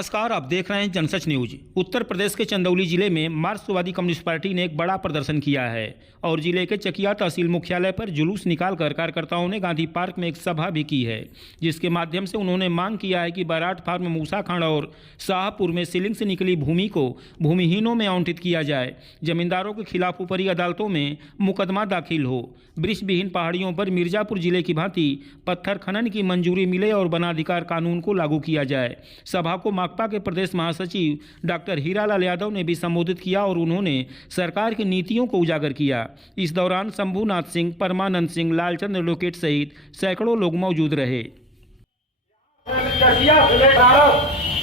नमस्कार, आप देख रहे हैं जनसच न्यूज। उत्तर प्रदेश के चंदौली जिले में मार्क्सवादी कम्युनिस्ट पार्टी ने एक बड़ा प्रदर्शन किया है और जिले के चकिया तहसील मुख्यालय पर जुलूस निकालकर कार्यकर्ताओं ने गांधी पार्क में एक सभा भी की है, जिसके माध्यम से उन्होंने मांग किया है कि बैराट फार्म, मूसाखंड और शाहपुर में सीलिंग से निकली भूमि को भूमिहीनों में आवंटित किया जाए, जमींदारों के खिलाफ ऊपरी अदालतों में मुकदमा दाखिल हो, वृक्षविहीन पहाड़ियों पर मिर्जापुर जिले की भांति पत्थर खनन की मंजूरी मिले और वनाधिकार कानून को लागू किया जाए। सभा को माकपा के प्रदेश महासचिव डॉक्टर हीरालाल यादव ने भी संबोधित किया और उन्होंने सरकार की नीतियों को उजागर किया। इस दौरान शंभूनाथ सिंह, परमानंद सिंह, लालचंद लोकेट सहित सैकड़ों लोग मौजूद रहे।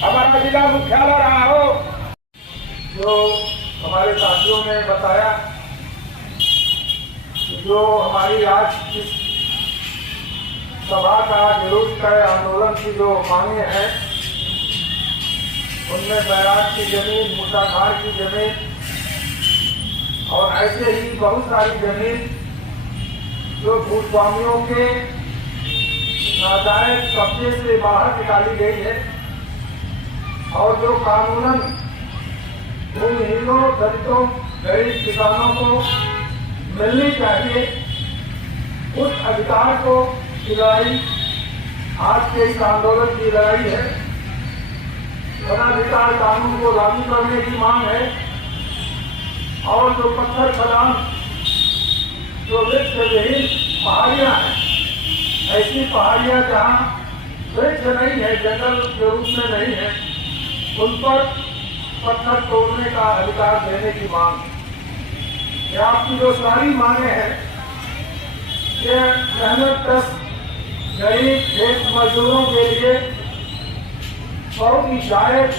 हमारा जिला मुख्यालय रहा हो, जो हमारे साथियों ने बताया, जो हमारी आज की सभा का जुलूस का आंदोलन की जो मांगे हैं, उनमें बैराट की जमीन, मूसाखांड की जमीन और ऐसे ही बहुत सारी जमीन जो भूस्वामियों के नाजायज कब्जे से बाहर निकाली गई है और जो कानूनन भूमिहीनों, दलितों, गरीब किसानों को मिलनी चाहिए, उस अधिकार को की लड़ाई आज के इस आंदोलन की लड़ाई है। वनाधिकार कानून को लागू करने की मांग है और जो पत्थर खदान, जो वृक्षविहीन पहाड़ियां हैं, ऐसी पहाड़ियां जहां वृक्ष नहीं है, जंगल के रूप में नहीं है, उन पर पत्थर तोड़ने का अधिकार देने की मांग है। ये आपकी जो सारी मांगे हैं, ये मेहनत गरीब खेत मजदूरों के लिए बहुत ही जायज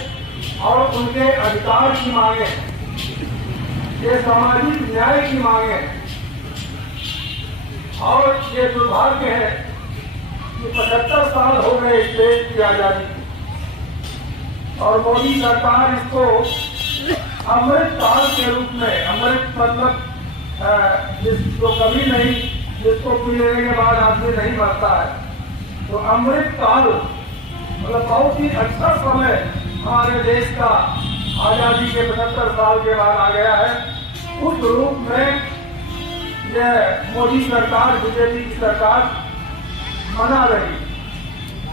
और उनके अधिकार की मांगे हैं, ये सामाजिक न्याय की मांगे हैं। और ये दुर्भाग्य है कि 75 साल हो गए इस देश की आजादी को और मोदी सरकार इसको अमृत काल के रूप में, अमृत मतलब जिसको कभी नहीं, जिसको पी लेने के बाद आदमी नहीं मरता है, तो अमृत काल मतलब बहुत ही अच्छा समय हमारे देश का आजादी के 75 साल के बाद आ गया है। उस रूप में यह मोदी सरकार, बीजेपी की सरकार मना रही,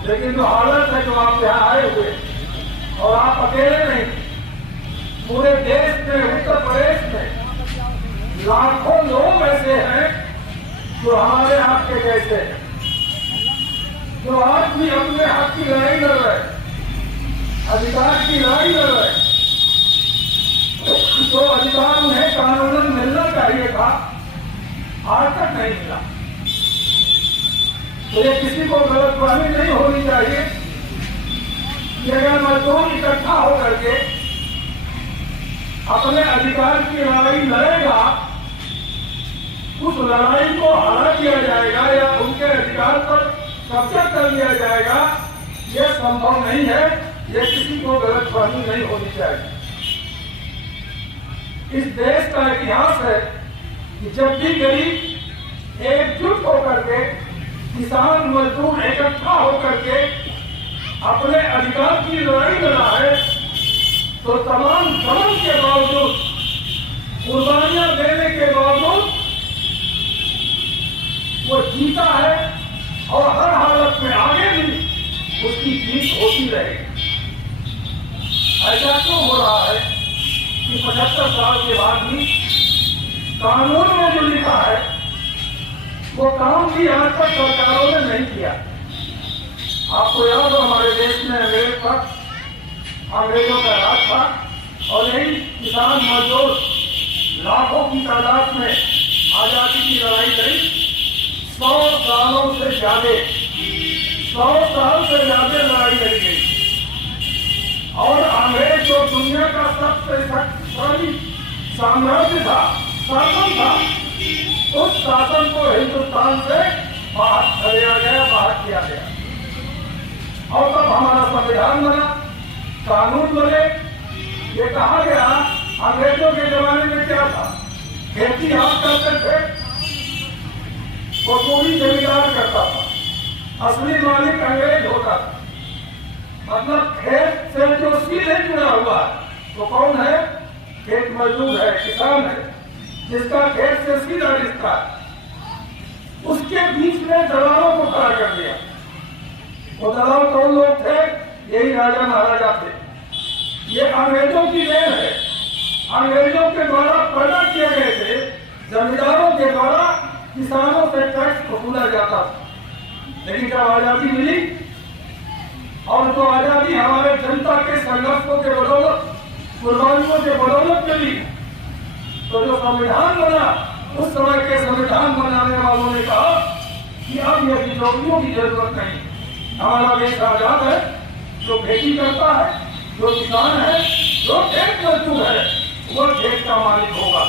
लेकिन जो हालत है, जो आप यहाँ आए हुए और आप अकेले नहीं, पूरे देश में, उत्तर प्रदेश में लाखों लोग ऐसे हैं जो हमारे आपके जैसे हैं, जो आज भी अपने हक की लड़ाई लड़ रहे, अधिकार की लड़ाई लड़ रहे, जो अधिकार उन्हें कानूनन मिलना चाहिए था, आज तक नहीं मिला। तो ये किसी को गलतफहमी नहीं होनी चाहिए कि अगर मजदूर इकट्ठा होकर के अपने अधिकार की लड़ाई लड़ेगा, उस लड़ाई को हरा दिया जाएगा या उनके अधिकार पर कब्जा कर लिया जाएगा, यह संभव नहीं है। यह किसी को गलतफहमी नहीं होनी चाहिए। इस देश का इतिहास है कि जब भी गरीब एकजुट होकर के, किसान मजदूर इकट्ठा होकर के अपने अधिकार की लड़ाई लड़ा है, तो तमाम दमन के बावजूद, कुर्बानियां देने के बावजूद वो जीता है और हर हालत में आगे भी उसकी जीत होती रहेगी। ऐसा क्यों हो रहा है कि 75 साल के बाद भी कानून में जो लिखा है वो काम भी आज तक सरकारों ने नहीं किया। आपको याद हो, हमारे देश में अंग्रेजों का राज था और यही किसान मजदूर लाखों की तादाद में आजादी की लड़ाई लड़ी। 100 सालों से ज्यादा, 100 साल से ज्यादा लड़ाई लड़ी गई और अंग्रेज जो दुनिया का सबसे शक्तिशाली साम्राज्य था, शासन था, उस शासन को हिंदुस्तान से बाहर खदेड़ा गया, बाहर किया गया। और तब हमारा संविधान बना, कानून बने। ये कहा गया, अंग्रेजों के जमाने में क्या था, खेती हाथ करते थे, वो पूरी जमींदार करता था, असली मालिक अंग्रेज होता था। मतलब खेत से जो सीधे जुड़ा हुआ है तो कौन है? खेत मजदूर है, किसान है, जिसका खेत से सीधा रिश्ता है। उसके बीच में दलालों को खड़ा कर दिया। वो दलाल कौन लोग थे? यही राजा महाराजा थे। ये अंग्रेजों की देन है। अंग्रेजों के द्वारा पैदा किए गए थे। जमींदारों के द्वारा किसानों से टैक्स वसूला जाता था। लेकिन जब आजादी मिली और जो आजादी हमारे जनता के संघर्षों के बदौलत, कुर्बानियों के बदौलत मिली, तो जो संविधान बना, उस समय के संविधान बनाने वालों ने कहा कि अब ये बिचौलियों की जरूरत नहीं, हमारा देश आजाद है। जो खेती करता है, जो किसान है, जो खेत मजदूर है, वो खेत का मालिक होगा।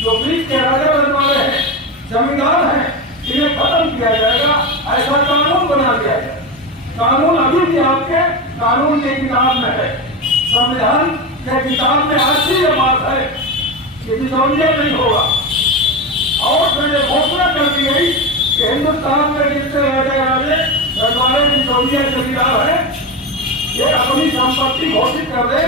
जो ब्रिज के राजा बनवाने हैं, जमींदार हैं, इन्हें खत्म किया जाएगा। ऐसा कानून बना दिया जाए। कानून अभी भी आपके कानून की किताब में है, संविधान के किताब में आज भी ये बात है कि बिचौलिया नहीं होगा। और फिर ये घोषणा कर दी गई कि हिंदुस्तान में जितने राजे रजवाड़े बिचौलिया जमींदार हैं, ये अपनी संपत्ति घोषित कर दे।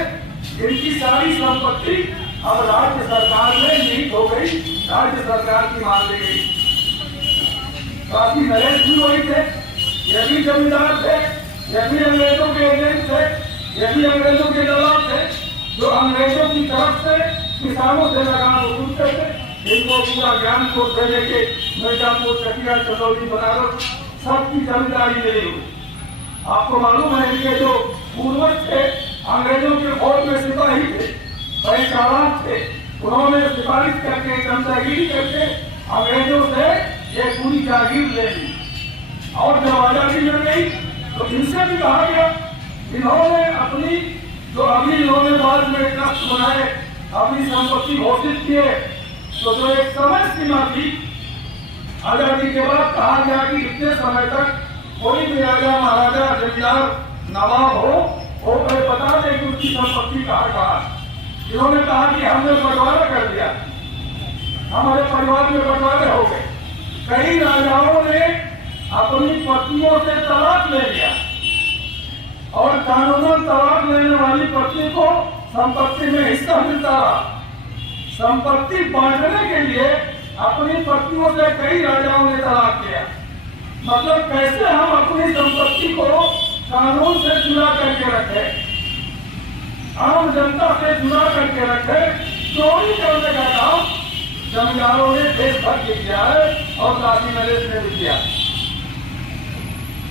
इनकी सारी संपत्ति अब राज्य सरकार में निहित हो गई, राज्य सरकार की मान ली गई। काफी नरेश भी वही थे, ये भी जमींदार थे, ये भी अंग्रेजों के एजेंट थे, ये भी अंग्रेजों के दलाल थे, जो अंग्रेजों की तरफ से किसानों से लगान वसूलते थे। इनको पूरा ज्ञानपुर से लेके मिर्जापुर, चकिया, चंदौली, बनारस सबकी जमींदारी मिली हुई। आपको मालूम है इनके जो पूर्वज थे अंग्रेजों के फौज में सिपाही थे, बड़े चालाक थे। उन्होंने सिफारिश करके, चमचागिरी करके अंग्रेजों से ये पूरी जागीर ले ली। और जब आजादी मिल गई तो इनसे भी कहा गया, इन्होंने अपनी जो अभी इन्होंने बाद में ट्रस्ट बनाए, अपनी संपत्ति घोषित किए, तो जो एक समय सीमा थी आजादी के बाद कहा गया कि इतने समय तक कोई भी राजा, महाराजा, जमींदार, नवाब हो, वो बता दे कि उसकी संपत्ति कहाँ। इन्होंने कहा कि हमने बंटवारा कर दिया, हमारे परिवार में बंटवारे हो गए। कई राजाओं ने अपनी पत्नियों से तलाक ले लिया और कानूनन तलाक लेने वाली पत्नी को संपत्ति में हिस्सा मिलता रहा। संपत्ति बांटने के लिए अपनी पत्नियों से कई राजाओं ने तलाक लिया। मतलब कैसे हम अपनी संपत्ति को कानून से जुड़ा करके रखे, आम जनता से जुड़ा करके रखे। चोरी करने का काम जमींदारों ने देश भर के किया है और काशी नरेश ने भी किया।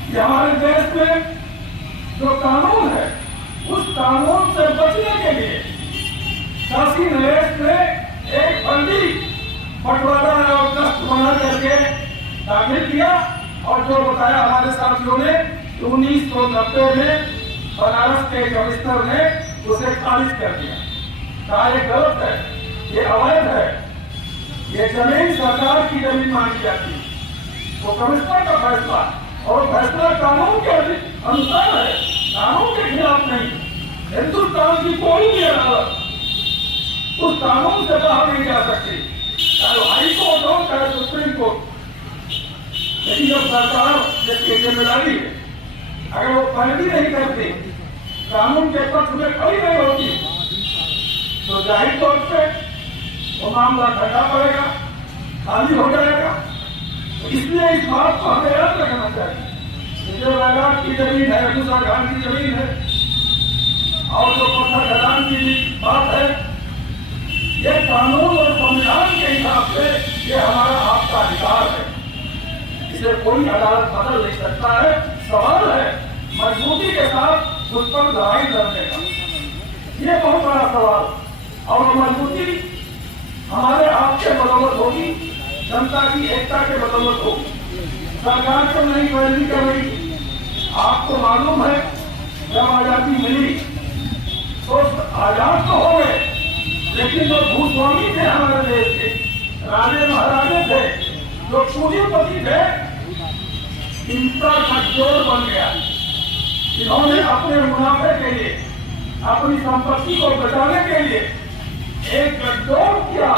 ये हमारे देश में जो कानून है, उस कानून से बचने के लिए काशी नरेश ने एक फर्जी बंटवारा और ट्रस्ट बना करके दाखिल किया। और जो बताया हमारे साथियों ने 1990 में बनारस के कमिश्नर ने उसे खारिज कर दिया, कहा ये गलत है, ये अवैध है, ये जमीन सरकार की जमीन मानी जाती है। वो कमिश्नर का फैसला और फैसला कानून के अनुसार है, कानून के खिलाफ नहीं। हिंदुस्तान की कोई भी अदालत उस कानून से बाहर नहीं जा सकती, चाहे हाई कोर्ट हो चाहे सुप्रीम कोर्ट। लेकिन जब सरकार जिसकी जिम्मेदारी है, अगर वो पैरवी नहीं करती, कानून के पक्ष में खड़ी नहीं होती, तो जाहिर तौर पे वो मामला ठंडा पड़ेगा, खाली हो जाएगा। तो इसलिए इस बात को हमें याद रखना चाहिए। जो रायघाट की जमीन है, दूसरा घाट की जमीन है और जो पत्थर खदान की बात है, ये कानून और संविधान के हिसाब से ये हमारा आपका अधिकार है। इसे कोई अदालत बदल नहीं सकता है। सवाल है मजबूती के साथ उस पर लड़ाई लड़ने का, ये बहुत बड़ा सवाल। और मजबूती हमारे आपके बदौलत होगी, जनता की एकता के बदौलत होगी। सरकार तो नहीं पैरवी कर रही। आपको मालूम है जब आजादी मिली तो आजाद तो हो गए, लेकिन जो भूस्वामी थे हमारे देश के, राजे महाराजे थे, जो पूंजीपति थे, इनका गठजोड़ बन गया। इन्होंने अपने मुनाफे के लिए, अपनी संपत्ति को बचाने के लिए एक गठजोड़ किया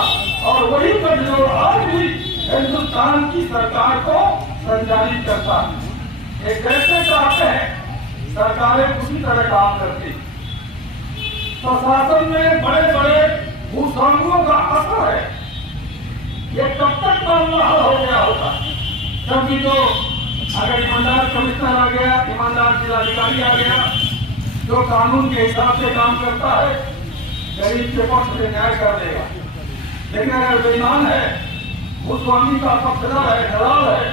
और वही गठजोड़ आज भी हिंदुस्तान की सरकार को संचालित करता है। एक जैसे चाहते हैं सरकारें उसी तरह काम करती। प्रशासन में बड़े बड़े भूस्वामियों का असर है। ये कब तक मामला हल हो गया होगा? क्योंकि तो अगर ईमानदार कमिश्नर आ गया, ईमानदार जिलाधिकारी आ गया, जो कानून के हिसाब से काम करता है, गरीब के पक्ष में न्याय कर देगा। लेकिन अगर बेईमान है, भूस्वामी का पक्षधर है, दलाल है,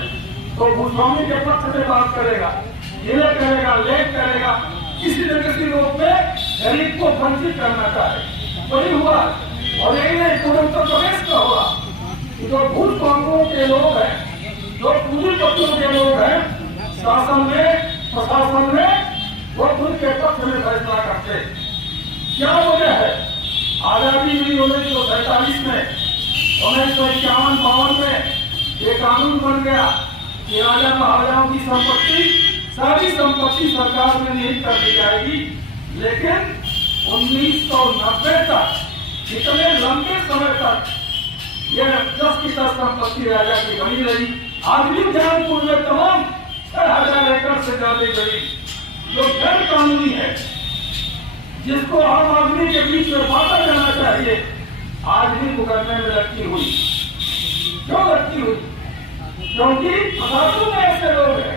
तो भूस्वामी के पक्ष में बात करेगा, ढीले करेगा, लेट करेगा, किसी न किसी रूप में गरीब को वंचित करना चाहे। वही हुआ और यही पूरे उत्तर प्रदेश का हुआ। जो भूस्वामियों के लोग हैं, जो पूंजीपतियों के लोग हैं, शासन में, प्रशासन में, वो उनके पक्ष में फैसला करते। क्या वजह है? आजादी मिली 1947 में, 1951-52 में ये कानून बन गया कि राजा महाराजाओं की सारी संपत्ति सरकार में निहित कर दी जाएगी। लेकिन 1990 तक, इतने लंबे समय तक ये 10 की 10 संपत्ति राजा की बनी रही। आज भी जौनपुर में तमाम 6000 एकड़ से ज्यादा जमीन जो गैर कानूनी है, जिसको आम आदमी के बीच में बांटा जाना चाहिए, आज भी मुकदमे में लटकी हुई। क्यों लटकी हुई? क्योंकि प्रशासन में ऐसे लोग हैं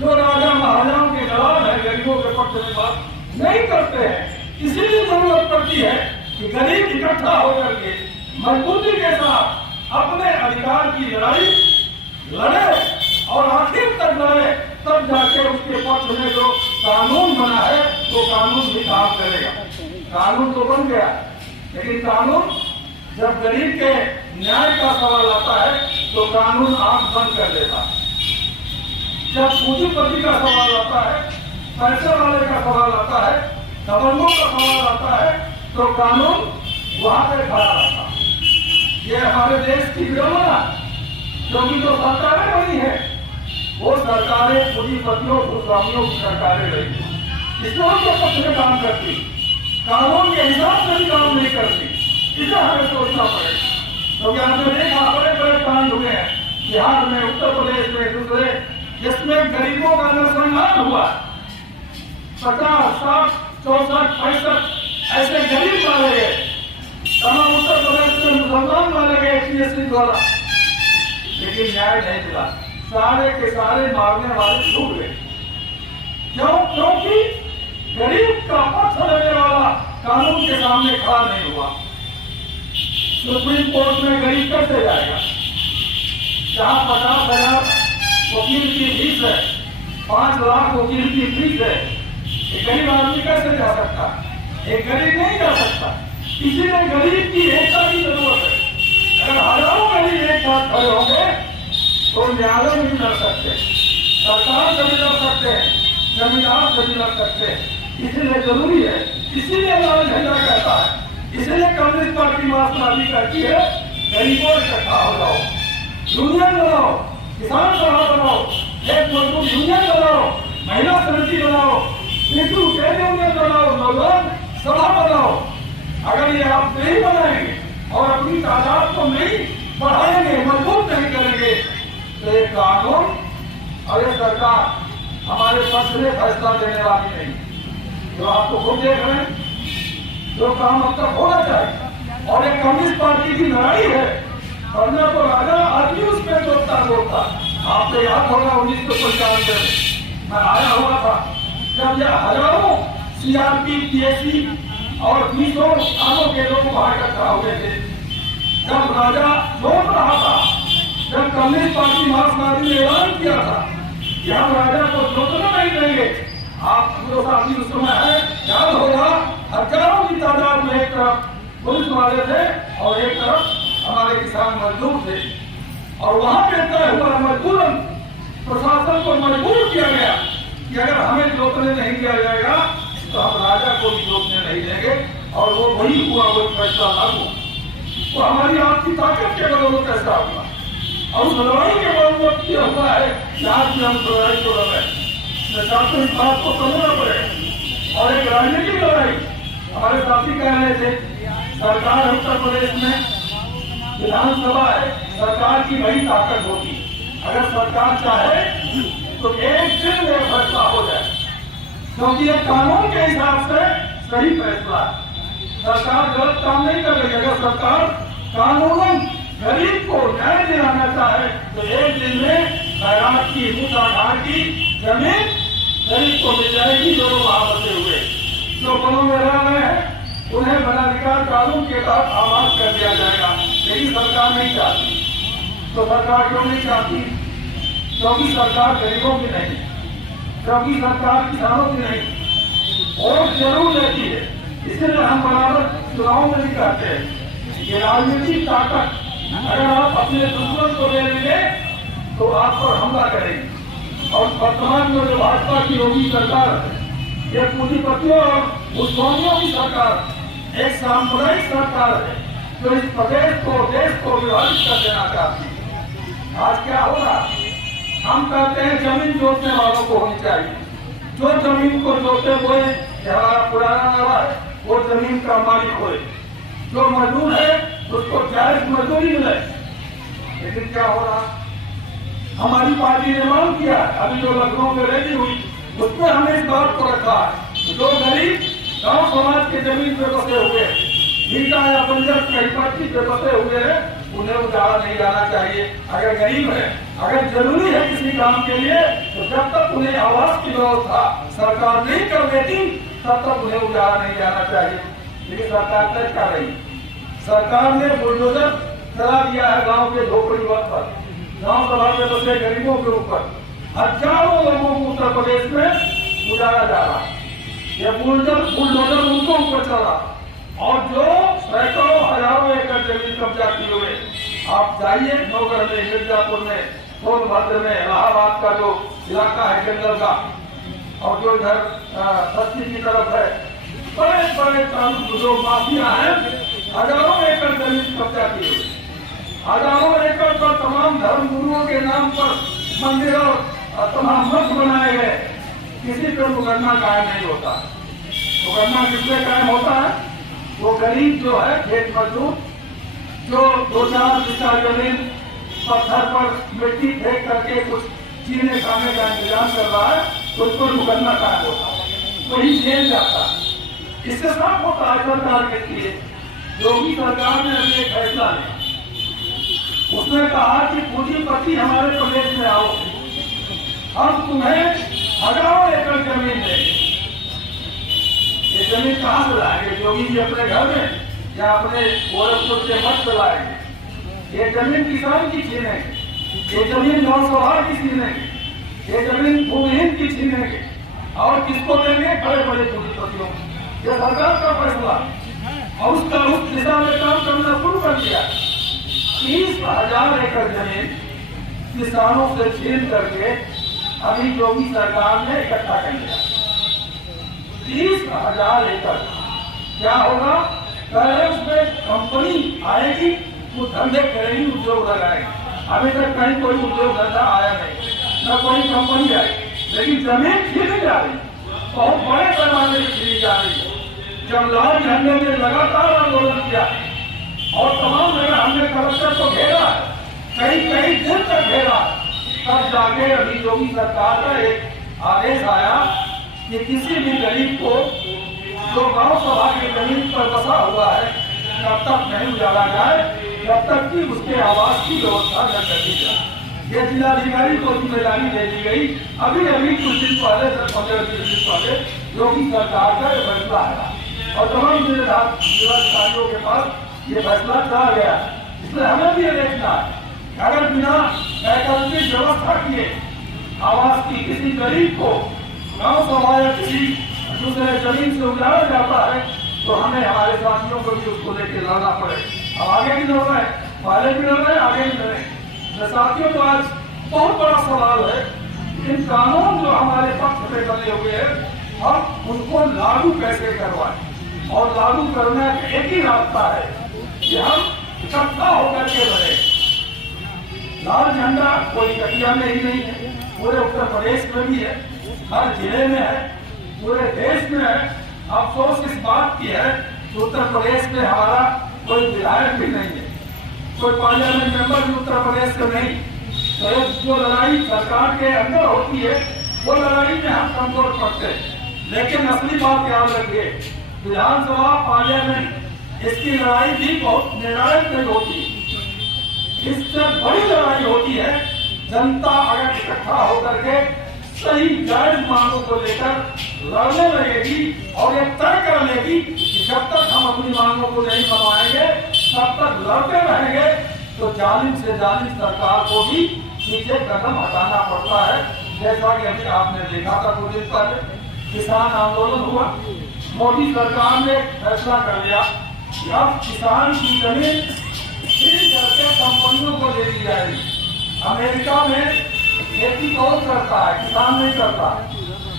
जो राजा महाराजाओं के दलाल है, गरीबों के पक्ष में बात नहीं करते हैं। इसीलिए जरूरत पड़ती है कि गरीब इकट्ठा होकर के मजबूती के साथ अपने अधिकार की लड़ाई लड़े और आखिर तक लड़े, तब जाके उसके पक्ष में जो कानून बना है वो कानून भी काम करेगा। कानून तो बन गया, लेकिन कानून जब गरीब के न्याय का सवाल आता है तो कानून आंख बंद कर देता है। जब पूंजीपति का सवाल आता है, पैसे वाले का सवाल आता है, दबंगों का सवाल आता है, तो कानून वहां पे खड़ा रहता है। ये हमारे देश की विडंबना, क्योंकि जो सरकारें बनी है वो सरकारें पूंजीपतियों, भूस्वामियों की सरकारें रही। इसमें के पक्ष में काम करती, कानून के हिसाब से भी काम नहीं करती। इसे हमें सोचना पड़ेगा, क्योंकि हमने देखा बड़े बड़े कांड हुए हैं बिहार में, उत्तर प्रदेश में, दूसरे, जिसमें गरीबों का नरसंहार हुआ। 50, 60, 64, 65 ऐसे गरीब मारे गए। तमाम उत्तर प्रदेश में मुसलमान मारे गए पीएससी द्वारा, लेकिन न्याय नहीं मिला। सारे के सारे मारने वाले छूट गए। क्यों? क्योंकि गरीब का पक्ष लेने वाला कानून के सामने खड़ा नहीं हुआ। सुप्रीम कोर्ट में गरीब कैसे जाएगा? जहां 50,000 वकील की फीस है, 5 लाख वकील की फीस है, एक गरीब आदमी कैसे जा सकता? एक गरीब नहीं जा सकता। इसीलिए गरीब की एकता की जरूरत है। अगर हजारों गरीब एक साथ खड़े होंगे तो न्यायालय में भी लड़ सकते, सरकार से भी लड़ सकते हैं, जमींदार से भी लड़ सकते हैं। इसलिए जरूरी है, इसीलिए लाल झंडा कहता है, इसीलिए कांग्रेस पार्टी मार्क्सवादी कहती है गरीबों इकट्ठा हो जाओ, यूनियन बनाओ, किसान सभा बनाओ, एक मजबूत यूनियन बनाओ, महिला समिति बनाओ, हिंदू ट्रेड यूनियन बनाओ, नौजवान सभा बनाओ। अगर ये आप नहीं बनाएंगे और अपनी तादाद को नहीं बढ़ाएंगे, मजबूत नहीं करेंगे, तो ये कानून और ये सरकार हमारे पक्ष में फैसला देने वाली नहीं। जो आपको खुद देख रहे हैं, जो काम अब तक होना चाहिए, और एक कम्युनिस्ट पार्टी की लड़ाई है, वरना तो राजा आदमी उसमें जोड़ता। आपको याद होगा 1995 में मैं आया हुआ था, जब यह हजारों सीआरपी, पीएससी और 200 थानों के लोग बाहर इकट्ठा हुए थे। जब राजा लौट रहा था, जब कम्युनिस्ट पार्टी मार्क्सवादी ने ऐलान किया था कि हम राजा को जोतना नहीं देंगे, आप जो साथी उस समय है याद होगा, हजारों की तादाद में एक तरफ पुलिस वाले थे और एक तरफ हमारे किसान मजदूर थे, और वहां पे तय हुआ, मजबूरन प्रशासन को मजबूर किया गया कि अगर हमें जोतने नहीं दिया जाएगा तो हम राजा को भी जोतने नहीं देंगे, और वो वही हुआ, वही फैसला लागू। तो हमारी आपकी ताकत के बदौलत ऐसा हुआ, और उस लड़ाई के बदौलत यह हुआ है कि आज भी हम लड़ाई को लड़ रहे हैं। चाहते इस बात को समझना पड़ेगा, और एक राजनीतिक लड़ाई। हमारे साथी कह रहे थे, सरकार है उत्तर प्रदेश में, विधानसभा है, सरकार की बड़ी ताकत होगी। अगर सरकार चाहे तो एक दिन में फैसला हो जाए, क्योंकि ये कानून के हिसाब से सही फैसला है। सरकार गलत काम नहीं कर रही। अगर सरकार कानूनन गरीब को न्याय दिलाना चाहे तो एक दिन में खैरात की मूसाधार की जमीन गरीब को मिल जाएगी। जो वहां बसे हुए जो वनों में रह रहे हैं उन्हें वनाधिकार कानून के तहत आवाज कर दिया जाएगा। लेकिन सरकार नहीं चाहती। तो सरकार क्यों नहीं चाहती? क्योंकि सरकार गरीबों की नहीं, क्योंकि सरकार किसानों की नहीं। वोट जरूर लेती है, इसलिए हम बराबर चुनाव में भी कहते हैं कि राजनीतिक ताकत अगर आप अपने दुश्मन को ले लेंगे तो आप पर हमला करेंगे। और वर्तमान में जो भाजपा की योगी सरकार है, ये पूंजीपतियों और भूस्वामियों की सरकार, एक सांप्रदायिक सरकार है जो इस प्रदेश को, देश को विभाजित कर देना चाहती है। आज क्या हो रहा? हम कहते हैं जमीन जोतने वालों को होनी चाहिए। जो जमीन को जोते हुए हमारा पुराना नारा है, वो जमीन का मालिक होए। जो मजदूर है उसको जायज मजदूरी मिले। लेकिन क्या हो रहा? हमारी पार्टी ने मांग किया, अभी जो लखनऊ में रैली हुई उसमें हमने इस बात को रखा है जो गरीब गांव समाज के जमीन पे बसे हुए, भीटा या बंजर कहीं पट्टी पे बसे हुए हैं, उन्हें उजाड़ा नहीं जाना चाहिए। अगर गरीब है, अगर जरूरी है किसी काम के लिए, तो जब तक उन्हें आवास की व्यवस्था सरकार नहीं कर देती तब तक उन्हें उजाड़ा नहीं जाना चाहिए। लेकिन सरकार कर क्या रही? सरकार ने बुलडोजर चला दिया है गांव के झोपड़ी पर, गांव सभा में बसे गरीबों के ऊपर। हजारों लोगों को उत्तर प्रदेश में उजाड़ा जा रहा है। ये बुलडोजर उनको ऊपर चला। और जो सैकड़ों हजारों एकड़ जमीन कब्जा किए हुए, आप जाइए नौगढ़ में, मिर्जापुर में, सोनभद्र में, इलाहाबाद का जो इलाका है जंगल का, और जो इधर बस्ती की तरफ है, बड़े बड़े जो माफिया हैं, हजारों एकड़ जमीन कब्जा किए हुए, हजारों एकड़ पर तमाम धर्म गुरुओं के नाम पर मंदिर और तमाम मठ बनाए गए। किसी पर मुकदमा कायम नहीं होता। मुकदमा किससे कायम होता है? वो गरीब जो है, खेत मजदूर, जो 2-4 बीघा जमीन पत्थर पर मिट्टी फेंक करके कुछ जीने खाने का इंतजाम कर रहा है, तो उस पर मुकदमा कायम होता है, वही जेल जाता है। इससे साफ होता है सरकार के लिए योगी सरकार ने अपने फैसला लिया। उसने कहा कि पूंजीपति हमारे प्रदेश में आओ, हम तुम्हें हजारों एकड़ जमीन देंगे। ये जमीन कहाँ से लाएंगे? योगी जी अपने घर में या अपने गोरखपुर के मठ से लाएंगे? ये जमीन किसान की छीनेंगे, ये जमीन नौसवार की छीनेंगे, ये जमीन भूमिहीन की छीनेंगे। और किसको देंगे? बड़े बड़े पूंजीपतियों। ये सरकार का फैसला, और उसका उस दिशा में काम करना शुरू कर दिया। 30,000 एकड़ जमीन किसानों से छीन करके अभी योगी सरकार ने इकट्ठा कर लिया। 30,000 एकड़। क्या होगा? पहले उसमें कंपनी आएगी, वो धंधे करेगी, उद्योग लगाएगी। अभी तक कहीं कोई उद्योग धंधा आया नहीं, न कोई कंपनी आई। लेकिन जमीन छीनी जा रही, बहुत बड़े पैमाने पर छीनी जा रही है। जब लाल झंडे ने लगातार आंदोलन किया और तमाम जगह हमने कलेक्टर को घेरा, कई दिन तक घेरा, तब जाके अभी योगी सरकार का एक आदेश आया कि किसी भी गरीब को जो गांव सभा की जमीन पर बसा हुआ है तब तक नहीं उजाड़ा जाए, जब तक कि उसके आवास की व्यवस्था न कर दी जाए। ये जिलाधिकारी को जिम्मेदारी दे दी गई। अभी कुछ दिन पहले, 15-20 दिन पहले योगी सरकार का फैसला आया और तमाम जिलाधिकारियों के पास ये फैसला चला गया। इसलिए हमें भी ये देखना है, अगर बिना वैकल्पिक व्यवस्था किए आवास की किसी गरीब को गांव सभा या किसी दूसरे जमीन से उजाड़ा जाता है तो हमें हमारे साथियों को भी उसको लेकर लड़ना पड़े। अब आगे भी लड़ रहे हैं, पहले भी लड़ रहे हैं, आगे भी लड़ें। साथियों को आज बहुत बड़ा सवाल है, इन कानून जो हमारे पक्ष में बने हुए हैं हम उनको लागू कैसे करवाएं। और लागू करने का एक ही रास्ता है कि हम इकट्ठा होकर के लड़े। लाल झंडा कोई कटिया में ही नहीं है, पूरे उत्तर प्रदेश में भी है, हर जिले में है, पूरे देश में है। अफसोस इस बात की है कि उत्तर प्रदेश में हमारा कोई विधायक भी नहीं है, कोई पार्लियामेंट मेंबर भी उत्तर प्रदेश के नहीं। तो जो लड़ाई सरकार के अंदर होती है वो लड़ाई में हम कमजोर पड़ते हैं। लेकिन असली बात याद रखिए, विधानसभा पार्लियामेंट इसकी लड़ाई भी बहुत निर्णायक नहीं होती। इससे बड़ी लड़ाई होती है जनता अगर इकट्ठा होकर के सही जायज मांगों को लेकर लड़ने लगेगी और ये तय कर लेगी कि जब तक हम अपनी मांगों को नहीं मनवाएंगे तब तक लड़ते रहेंगे, तो जालिम से जालिम सरकार को भी पीछे कदम हटाना पड़ता है। जैसा कि अभी आपने देखा था कुछ दिन पहले किसान आंदोलन हुआ, मोदी सरकार ने फैसला कर लिया कि अब किसान की जमीन सील करके कंपनियों को दे दी जाएगी। अमेरिका में खेती कौन करता है? किसान नहीं करता।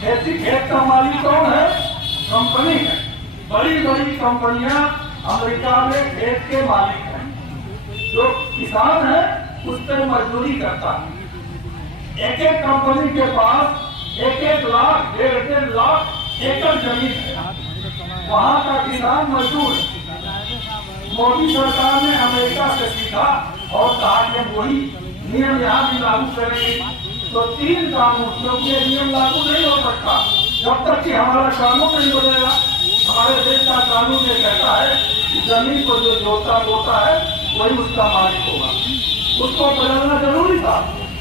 खेत का मालिक कौन है? कंपनी है। बड़ी बड़ी कंपनियां अमेरिका में खेत के मालिक हैं। जो किसान है उस पर मजदूरी करता है। एक एक कंपनी के पास 1-1 लाख 1.5 लाख एकड़ जमीन है। वहां का किसान मजदूर है। मोदी सरकार ने अमेरिका से सीखा और कहा कि वही नियम यहाँ भी लागू करेंगे। तो 3 कानून, क्योंकि ये नियम लागू नहीं हो सकता जब तक कि हमारा कानून नहीं बदलेगा। हमारे देश का कानून ये कहता है कि जमीन को जो जोता बोता है वही उसका मालिक होगा। उसको बदलना जरूरी था,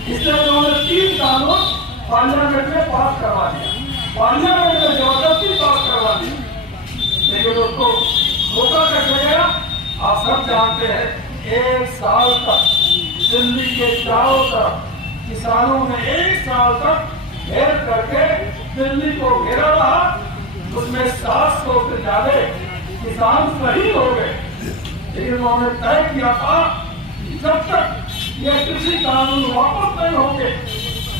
इसलिए उन्होंने 3 कानून पार्लियामेंट में पास करवा दिया। पार्लियामेंट में जबरदस्ती पास करवा दी, लेकिन उसको रोका कैसे गया? आप सब जानते हैं। 1 साल तक दिल्ली के चारों तरफ किसानों ने 1 साल तक घेर करके दिल्ली को घेरा रहा। उसमें 700 से ज्यादा किसान शहीद हो गए। लेकिन उन्होंने तय किया था जब तक ये कृषि कानून वापस नहीं होंगे,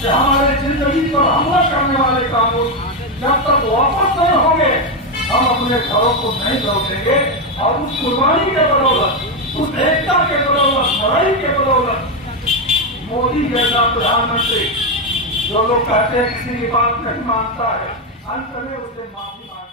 कि हमारे जिंदगी पर हमला करने वाले कानून जब तक वापस नहीं होंगे, हम अपने घरों को नहीं लौटेंगे। और उस कुर्बानी के बदौलत, उस एकता के बदौलत, लड़ाई के बदौलत मोदी जैसा प्रधानमंत्री, जो लोग कहते हैं किसी की बात नहीं मानता है, अंत में उसे माफी मांग